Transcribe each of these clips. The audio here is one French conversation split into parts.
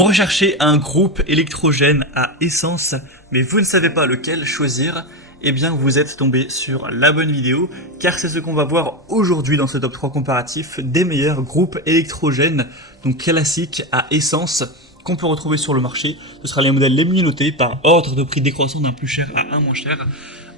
Vous recherchez un groupe électrogène à essence, mais vous ne savez pas lequel choisir. Eh bien, vous êtes tombé sur la bonne vidéo, car c'est ce qu'on va voir aujourd'hui dans ce top 3 comparatif des meilleurs groupes électrogènes, donc classiques à essence, qu'on peut retrouver sur le marché. Ce sera les modèles les mieux notés par ordre de prix décroissant d'un plus cher à un moins cher,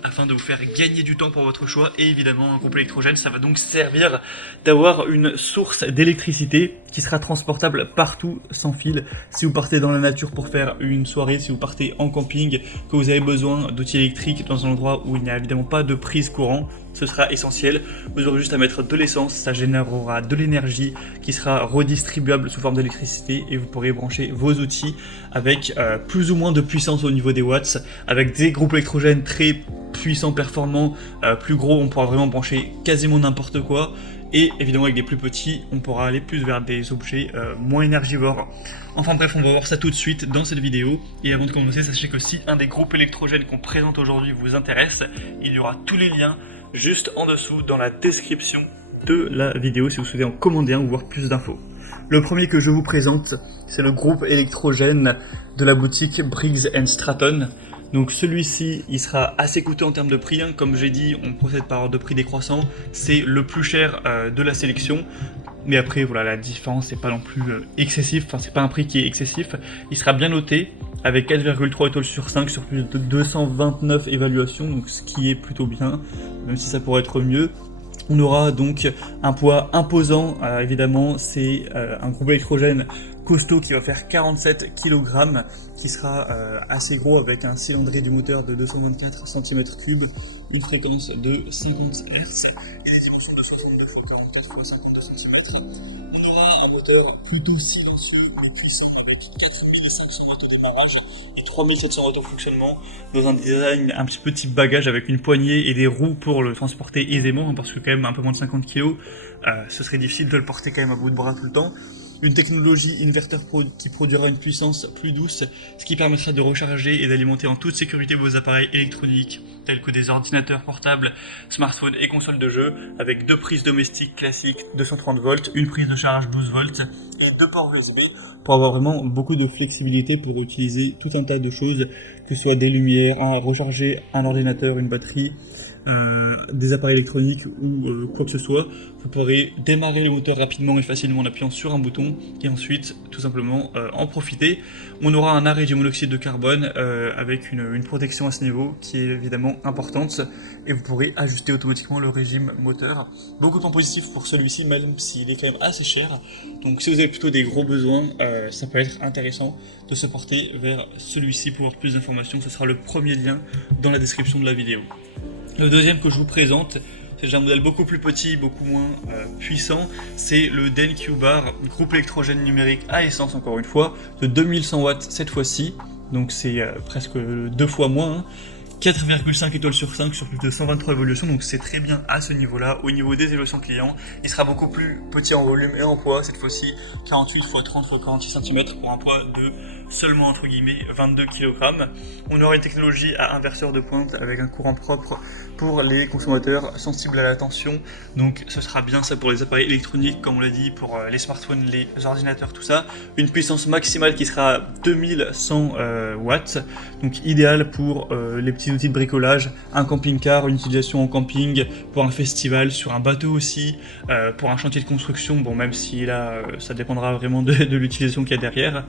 afin de vous faire gagner du temps pour votre choix. Et évidemment, un groupe électrogène, ça va donc servir d'avoir une source d'électricité qui sera transportable partout sans fil. Si vous partez dans la nature pour faire une soirée, si vous partez en camping, que vous avez besoin d'outils électriques dans un endroit où il n'y a évidemment pas de prise courant, ce sera essentiel. Vous aurez juste à mettre de l'essence, ça générera de l'énergie qui sera redistribuable sous forme d'électricité et vous pourrez brancher vos outils avec plus ou moins de puissance au niveau des watts. Avec des groupes électrogènes très puissants, performants, plus gros, on pourra vraiment brancher quasiment n'importe quoi. Et évidemment avec des plus petits, on pourra aller plus vers des objets moins énergivores. Enfin bref, on va voir ça tout de suite dans cette vidéo. Et avant de commencer, sachez que si un des groupes électrogènes qu'on présente aujourd'hui vous intéresse, il y aura tous les liens juste en dessous dans la description de la vidéo si vous souhaitez en commander un ou voir plus d'infos. Le premier que je vous présente, c'est le groupe électrogène de la boutique Briggs & Stratton. Donc celui-ci, il sera assez coûteux en termes de prix, hein. Comme j'ai dit, on procède par ordre de prix décroissant, c'est le plus cher de la sélection. Mais après, voilà, la différence n'est pas non plus excessif, enfin c'est pas un prix qui est excessif. Il sera bien noté, avec 4,3 étoiles sur 5 sur plus de 229 évaluations, donc ce qui est plutôt bien, même si ça pourrait être mieux. On aura donc un poids imposant, évidemment, c'est un groupe électrogène costaud qui va faire 47 kg, qui sera assez gros avec un cylindrée du moteur de 224 cm3, une fréquence de 50 Hz et des dimensions de 69 x 44 x 52 cm. On aura un moteur plutôt silencieux mais puissant avec 4500 watts au démarrage et 3700 watts au fonctionnement, dans un design un petit peu type bagage avec une poignée et des roues pour le transporter aisément, hein, parce que quand même un peu moins de 50 kg, ce serait difficile de le porter quand même à bout de bras tout le temps. Une technologie inverter qui produira une puissance plus douce, ce qui permettra de recharger et d'alimenter en toute sécurité vos appareils électroniques, tels que des ordinateurs portables, smartphones et consoles de jeux, avec deux prises domestiques classiques 230 volts, une prise de charge 12 volts et deux ports USB, pour avoir vraiment beaucoup de flexibilité pour utiliser tout un tas de choses, que ce soit des lumières, recharger un ordinateur, une batterie, des appareils électroniques ou quoi que ce soit. Vous pourrez démarrer les moteurs rapidement et facilement en appuyant sur un bouton et ensuite tout simplement en profiter. On aura un arrêt du monoxyde de carbone avec une protection à ce niveau qui est évidemment importante, et vous pourrez ajuster automatiquement le régime moteur. Beaucoup de points positifs pour celui-ci, même s'il est quand même assez cher. Donc si vous avez plutôt des gros besoins, ça peut être intéressant de se porter vers celui-ci. Pour avoir plus d'informations, ce sera le premier lien dans la description de la vidéo. Le deuxième que je vous présente, c'est déjà un modèle beaucoup plus petit, beaucoup moins puissant, c'est le DenQ Bar, groupe électrogène numérique à essence encore une fois, de 2100 watts cette fois-ci, donc c'est presque 2 fois moins, hein. 4,5 étoiles sur 5 sur plus de 123 évolutions, donc c'est très bien à ce niveau-là. Au niveau des évolutions clients, il sera beaucoup plus petit en volume et en poids, cette fois-ci 48 x 30 x 46 cm pour un poids de seulement entre guillemets 22 kg. On aura une technologie à inverseur de pointe avec un courant propre pour les consommateurs sensibles à la tension, donc ce sera bien ça pour les appareils électroniques, comme on l'a dit, pour les smartphones, les ordinateurs, tout ça. Une puissance maximale qui sera 2100 watts, donc idéal pour les petits outils de bricolage, un camping-car, une utilisation en camping, pour un festival, sur un bateau aussi, pour un chantier de construction, bon même si là ça dépendra vraiment de l'utilisation qu'il y a derrière.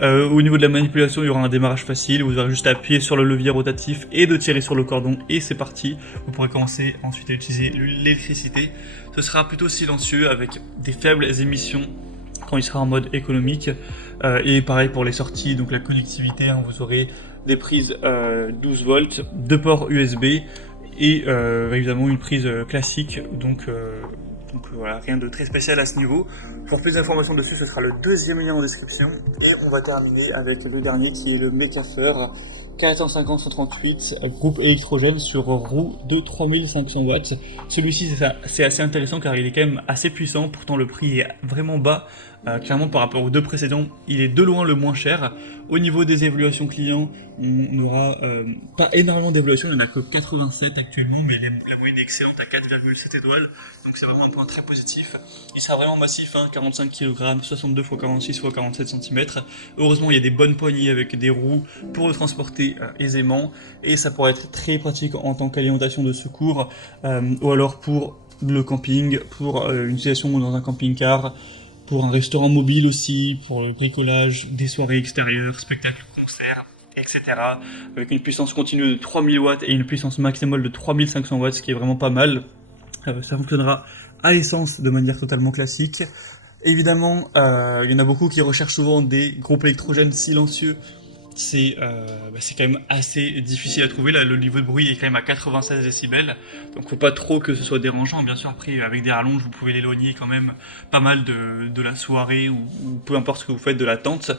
Au niveau de la manipulation, il y aura un démarrage facile, vous aurez juste à appuyer sur le levier rotatif et de tirer sur le cordon et c'est parti. Vous pourrez commencer ensuite à utiliser l'électricité. Ce sera plutôt silencieux avec des faibles émissions quand il sera en mode économique, et pareil pour les sorties, donc la connectivité, hein, vous aurez des prises 12 volts, deux ports USB et évidemment une prise classique, donc voilà, rien de très spécial à ce niveau. Pour plus d'informations dessus, ce sera le deuxième lien en description. Et on va terminer avec le dernier qui est le Mecafer 450-138, groupe électrogène sur roue de 3500 watts. Celui-ci c'est assez intéressant car il est quand même assez puissant, pourtant le prix est vraiment bas. Clairement par rapport aux deux précédents, il est de loin le moins cher. Au niveau des évaluations clients, on n'aura pas énormément d'évaluations, il n'y en a que 87 actuellement, mais la moyenne est excellente à 4,7 étoiles, donc c'est vraiment un point très positif. Il sera vraiment massif, 45 kg, 62 x 46 x 47 cm. Heureusement il y a des bonnes poignées avec des roues pour le transporter aisément, et ça pourrait être très pratique en tant qu'alimentation de secours, ou alors pour le camping, pour une utilisation dans un camping-car, pour un restaurant mobile aussi, pour le bricolage, des soirées extérieures, spectacles, concerts, etc. Avec une puissance continue de 3000 watts et une puissance maximale de 3500 watts, ce qui est vraiment pas mal. Ça fonctionnera à essence de manière totalement classique. Évidemment, il y en a beaucoup qui recherchent souvent des groupes électrogènes silencieux. C'est quand même assez difficile à trouver. Là, le niveau de bruit est quand même à 96 décibels, donc faut pas trop que ce soit dérangeant. Bien sûr, après avec des rallonges, vous pouvez l'éloigner quand même pas mal de la soirée ou peu importe ce que vous faites de la tente,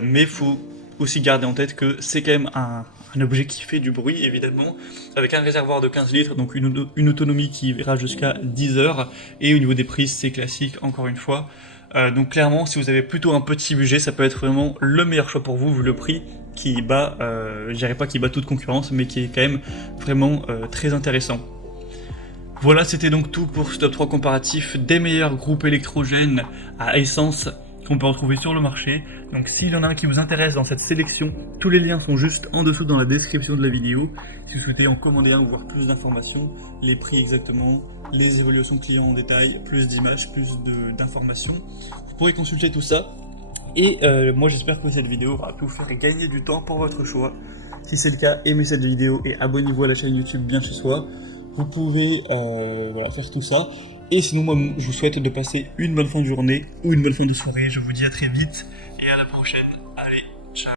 mais faut aussi garder en tête que c'est quand même un objet qui fait du bruit, évidemment, avec un réservoir de 15 litres, donc une autonomie qui ira jusqu'à 10 heures, et au niveau des prises, c'est classique, encore une fois. Donc clairement, si vous avez plutôt un petit budget, ça peut être vraiment le meilleur choix pour vous, vu le prix qui bat, je dirais pas qu'il bat toute concurrence, mais qui est quand même vraiment très intéressant. Voilà, c'était donc tout pour ce top 3 comparatif des meilleurs groupes électrogènes à essence qu'on peut retrouver sur le marché. Donc s'il y en a un qui vous intéresse dans cette sélection, tous les liens sont juste en dessous dans la description de la vidéo. Si vous souhaitez en commander un ou voir plus d'informations, les prix exactement, les évaluations clients en détail, plus d'images, plus d'informations, vous pourrez consulter tout ça. Et moi j'espère que cette vidéo va vous faire gagner du temps pour votre choix. Si c'est le cas, aimez cette vidéo et abonnez-vous à la chaîne YouTube Bien Chez Soi. Vous pouvez faire tout ça. Et sinon, moi, je vous souhaite de passer une bonne fin de journée ou une bonne fin de soirée. Je vous dis à très vite et à la prochaine. Allez.